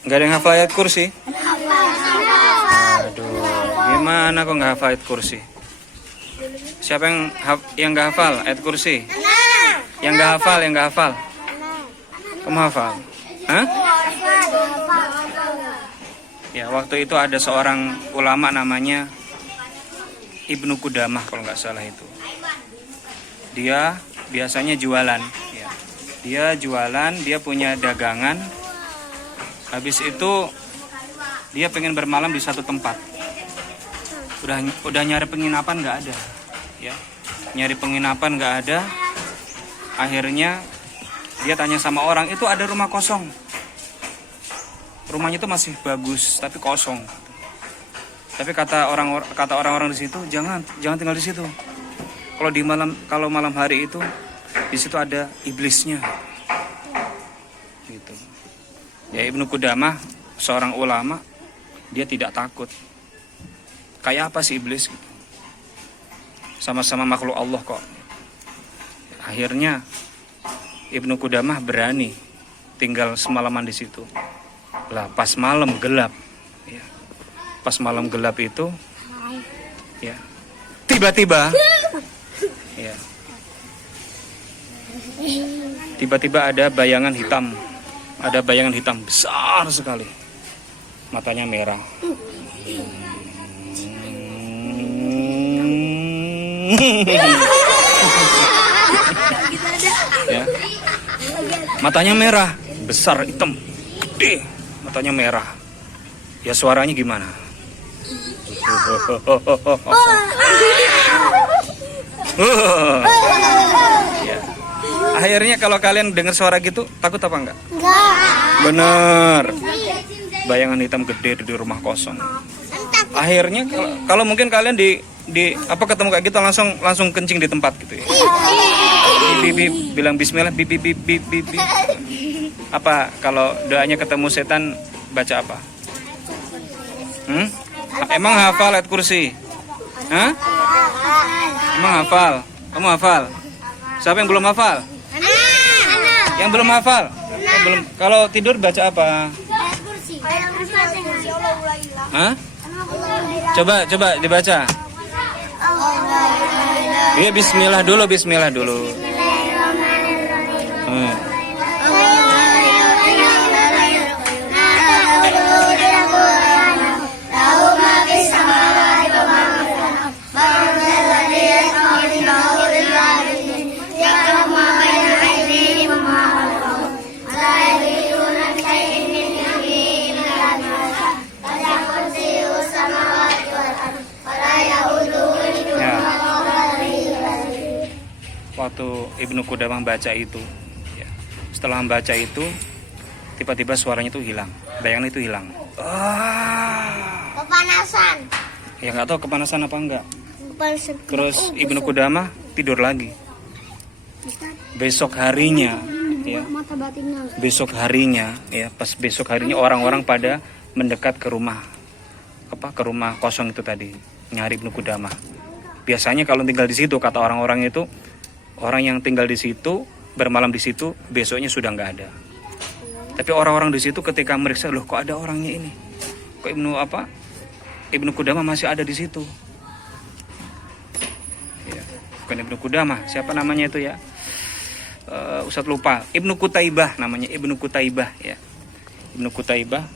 Nggak ada yang hafal ayat kursi? Aduh, gimana kok nggak hafal ayat kursi? Siapa yang nggak hafal ayat kursi? Yang nggak hafal, yang nggak hafal. Kamu hafal? Hah? Ya, waktu itu ada seorang ulama namanya Ibnu Qudamah kalau nggak salah itu. Dia biasanya jualan. Ya. Dia jualan, dia punya dagangan. Habis itu dia pengen bermalam di satu tempat. Udah nyari penginapan nggak ada. Ya, nyari penginapan nggak ada. Akhirnya dia tanya sama orang, itu ada rumah kosong. Rumahnya itu masih bagus tapi kosong. Tapi kata orang-orang di situ, jangan tinggal di situ. Kalau malam hari itu di situ ada iblisnya. Gitu. Ya, Ibnu Qudamah seorang ulama, dia tidak takut. Kayak apa sih iblis gitu? Sama-sama makhluk Allah kok. Akhirnya Ibnu Qudamah berani tinggal semalaman di situ. Lah pas malam gelap, ya. Pas malam gelap itu, ya, tiba-tiba, ya, tiba-tiba ada bayangan hitam besar sekali, matanya merah. Ya. Matanya merah, besar, hitam, gede, matanya merah. Ya, suaranya gimana? Ya. Akhirnya kalau kalian dengar suara gitu, takut apa enggak? Enggak. Bener. Bayangan hitam gede di rumah kosong. Akhirnya kalau mungkin kalian di ketemu kayak gitu langsung kencing di tempat gitu ya. Bibi bilang bismillah, bibi. Apa kalau doanya ketemu setan baca apa? Emang hafal ayat kursi? Hah? Emang hafal? Kamu hafal? Siapa yang belum hafal? Yang belum hafal? Belum. Kalau tidur baca apa? Hah? Coba dibaca. Iya, bismillah dulu. Waktu Ibnu Qudamah baca itu, ya, setelah membaca itu, tiba-tiba suaranya itu hilang, bayangan itu hilang. Kepanasan. Ya nggak tahu kepanasan apa enggak. Kepanasan. Terus Ibnu Qudamah tidur lagi. Besok harinya, ya, pas besok harinya orang-orang pada mendekat ke rumah kosong itu tadi, nyari Ibnu Qudamah. Biasanya kalau tinggal di situ, kata orang-orang itu, orang yang tinggal di situ, bermalam di situ, besoknya sudah nggak ada. Tapi orang-orang di situ ketika meriksa, loh kok ada orangnya ini? Kok Ibnu Qudamah masih ada di situ? Ya, bukan Ibnu Qudamah, siapa namanya itu ya? Ustadz lupa. Ibnu Qutaibah namanya, Ibnu Qutaibah ya. Ibnu Qutaibah.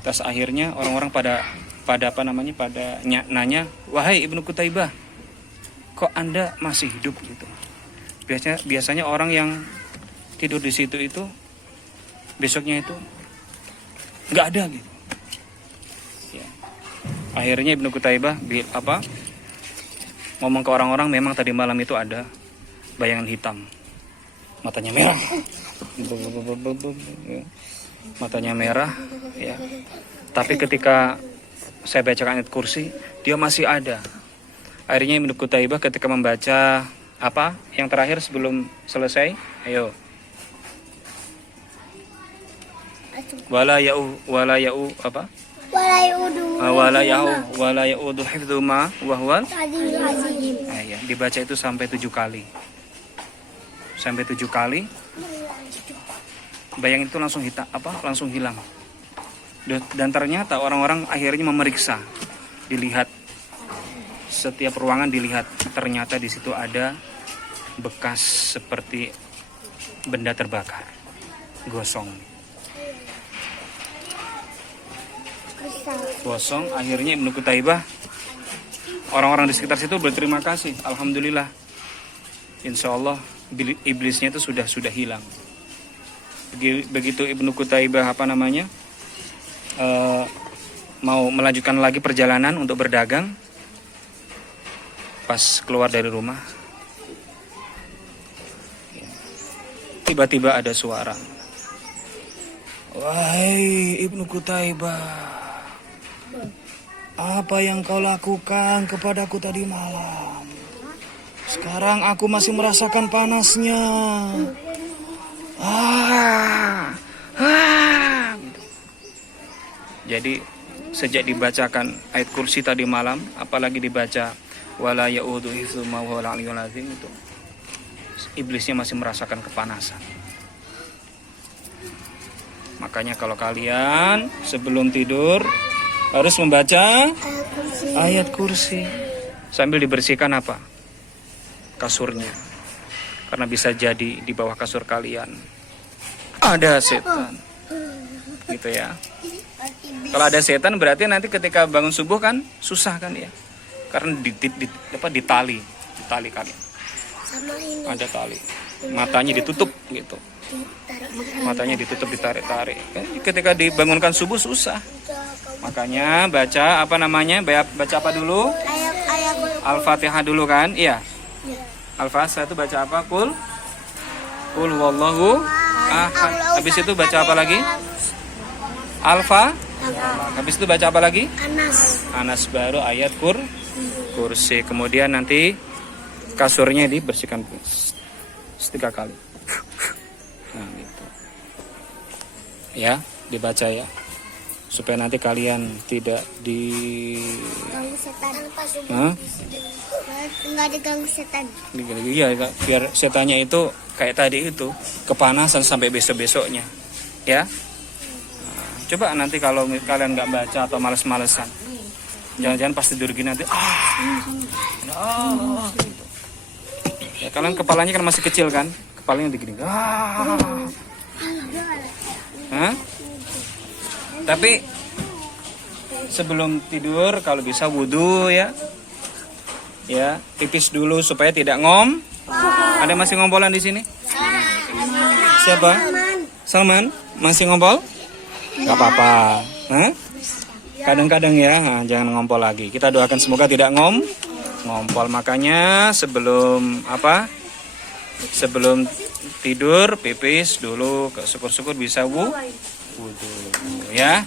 Terus akhirnya orang-orang pada nanya, wahai Ibnu Qutaibah, kok Anda masih hidup gitu? Biasanya orang yang tidur di situ itu besoknya itu nggak ada gitu. Ya. Akhirnya Ibnu Qutaibah ngomong ke orang-orang, memang tadi malam itu ada bayangan hitam, matanya merah, matanya merah, ya. Tapi ketika saya bacakan ayat kursi, dia masih ada. Akhirnya Ibnu Qutaibah ketika membaca apa yang terakhir sebelum selesai, ayo, wala ya'u apa? Wala ya'udu hifdzuma wa huwal. Ya, dibaca itu sampai 7 kali. Sampai 7 kali. Bayang itu langsung hilang. Dan ternyata orang-orang akhirnya memeriksa, dilihat setiap ruangan, dilihat ternyata di situ ada bekas seperti benda terbakar, gosong. Akhirnya Ibnu Qutaibah, orang-orang di sekitar situ berterima kasih, alhamdulillah, insya Allah iblisnya itu sudah hilang. Begitu Ibnu Qutaibah mau melanjutkan lagi perjalanan untuk berdagang, pas keluar dari rumah tiba-tiba ada suara, "Wahai Ibnu Qutaibah, apa yang kau lakukan kepadaku tadi malam? Sekarang aku masih merasakan panasnya." Jadi sejak dibacakan ayat kursi tadi malam, apalagi dibaca wala ya'udu hifdzuhuma wa huwal aliyyul azim, itu iblisnya masih merasakan kepanasan. Makanya kalau kalian sebelum tidur harus membaca ayat kursi sambil dibersihkan kasurnya, karena bisa jadi di bawah kasur kalian ada setan, gitu ya. Kalau ada setan berarti nanti ketika bangun subuh kan susah kan ya, karena ditali kalian. Ada tali, matanya ditutup gitu, matanya ditutup, ditarik-tarik. Ketika dibangunkan subuh susah. Makanya baca baca apa dulu? Al-Fatihah dulu kan? Iya. Al-Fatihah itu baca apa? Qul huwallahu ahad. Habis itu baca apa lagi? Habis itu baca apa lagi? Anas, baru ayat kursi. Kemudian nanti kasurnya dibersihkan 3 kali. Nah, gitu. Ya, dibaca ya. Supaya nanti kalian tidak diganggu setan. Enggak diganggu setan. Iya, biar setannya itu kayak tadi itu, kepanasan sampai besok-besoknya. Ya. Coba nanti kalau kalian nggak baca atau males-malesan, jangan-jangan pas tidur gini nanti gitu. Ya, kalian kepalanya kan masih kecil kan, kepalanya digini. Tapi sebelum tidur kalau bisa wudhu ya, pipis dulu supaya tidak Ada masih ngompolan di sini? Siapa? Salman masih ngompol? Gak apa-apa. Kadang-kadang ya, jangan ngompol lagi. Kita doakan semoga tidak ngompol. Makanya sebelum tidur pipis dulu, syukur-syukur bisa wudhu ya.